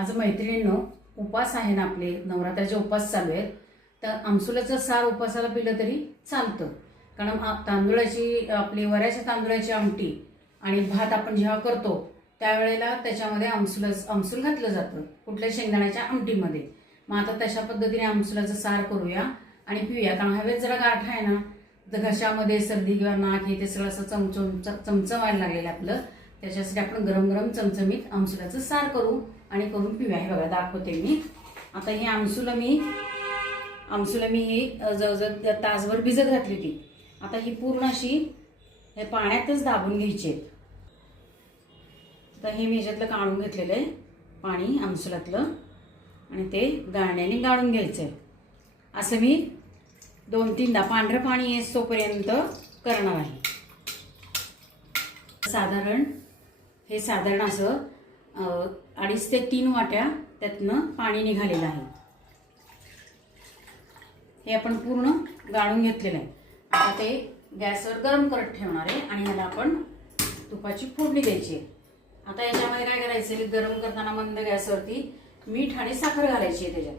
आज मैत्रिणींनो उपास आहे ना, आपले नवरात्राचे उपास चालू आहेत. तर आमसुलाचं सार उपासाला पिलं तरी चालतं. कारण तांदूळाची आपली वऱ्याच्या तांदूळाची आमटी आणि भात आपण जेव्हा करतो त्यावेळेला त्याच्यामध्ये आमसूल घातलं जातं कुठल्या शेंगदाण्याच्या आमटीमध्ये. मग आता तशा पद्धतीने आमसुलाचं सार करूया आणि पिऊया. कारण हवेत जरा गारठा आहे ना, तर घशामध्ये सर्दी किंवा नाक हे ते सगळं असं चमचमायला लागलेलं आपलं. त्याच्यासाठी आपण गरम गरम चमचमीत आमसुलाचं सार करू आणि करून पिऊया. हे बघा दाखवते मी. आता ही आमसुला मी ही जवळजवळ तासभर भिजत घातली होती. आता ही पूर्ण अशी हे पाण्यातच दाबून घ्यायची आहेत. आता हे मी ह्याच्यातलं काढून घेतलेलं आहे पाणी आमसुलातलं आणि ते गाळण्याने गाळून घ्यायचं आहे. असं मी 2-3दा पांढरं पाणी येईस्तोपर्यंत करणार आहे. साधारण असं 2.5 ते 3 वाट्या त्यातनं पाणी निघालेलं आहे. हे आपण पूर्ण गाळून घेतलेलं आहे. आता ते गॅसवर गरम करत ठेवणार आहे आणि ह्याला आपण तुपाची फोडणी द्यायची आहे. आता याच्यामध्ये काय करायचं, गरम करताना मंद गॅसवरती मीठ आणि साखर घालायची आहे. त्याच्यात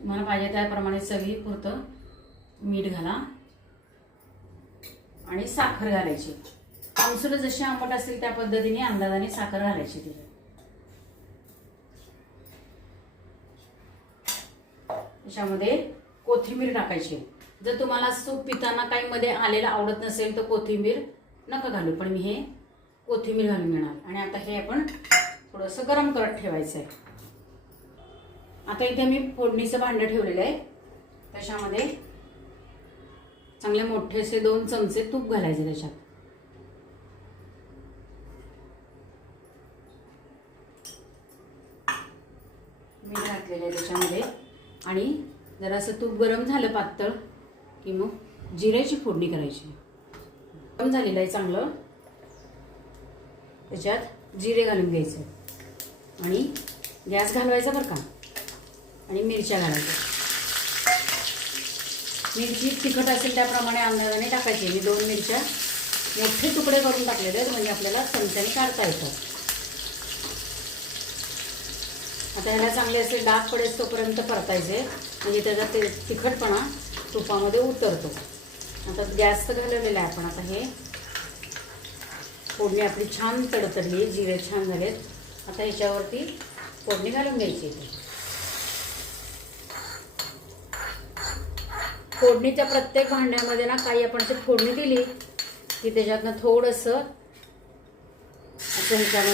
तुम्हाला पाहिजे त्याप्रमाणे चवीपुरतं मीठ घाला आणि साखर घालायची. आमसुलं जशी आंबट असतील त्या पद्धतीने अंदाजाने साखर घालायची. त्याच्यात त्याच्यामध्ये कोथिंबीर टाकायची. जर तुम्हाला सूप पिताना काही मध्ये आलेलं आवडत नसेल तर कोथिंबीर नका घालू, पण मी हे कोथिंबीर घालून घेणार. आणि आता हे आपण थोडंसं गरम करत ठेवायचं आहे. आता इथे मी फोडणीचं भांडं ठेवलेलं आहे. त्याच्यामध्ये चांगले मोठेसे 2 चमचे तूप घालायचे. त्याच्यात मीठ घातलेलं आहे त्याच्यामध्ये आणि जरासं तूप गरम झालं पातळ की मग जिऱ्याची फोडणी करायची. गरम झालेलं आहे चांगलं. त्याच्यात जिरे घालून घ्यायचं आणि गॅस घालवायचा बरं का. आणि मिरच्या घालायच्या. मिरची तिखट असेल त्याप्रमाणे अंदाजाने टाकायची. मी 2 मिरच्या मोठे तुकडे करून टाकलेले आहेत म्हणजे आपल्याला चमच्याने काढता येतात. आता ह्याला चांगले असे डाग पडेस तोपर्यंत परतायचे म्हणजे त्याचा ते तिखटपणा तुपामध्ये उतरतो. आता गॅस तर घालवलेला आहे आपण. आता हे फोडणी आपली छान तडतडली, जिरे छान झालेत. आता ह्याच्यावरती फोडणी घालून घ्यायची. फोडणीच्या प्रत्येक भांड्यामध्ये ना काही आपण फोडणी दिली की त्याच्यातनं थोडंसं असं ह्याच्यामध्ये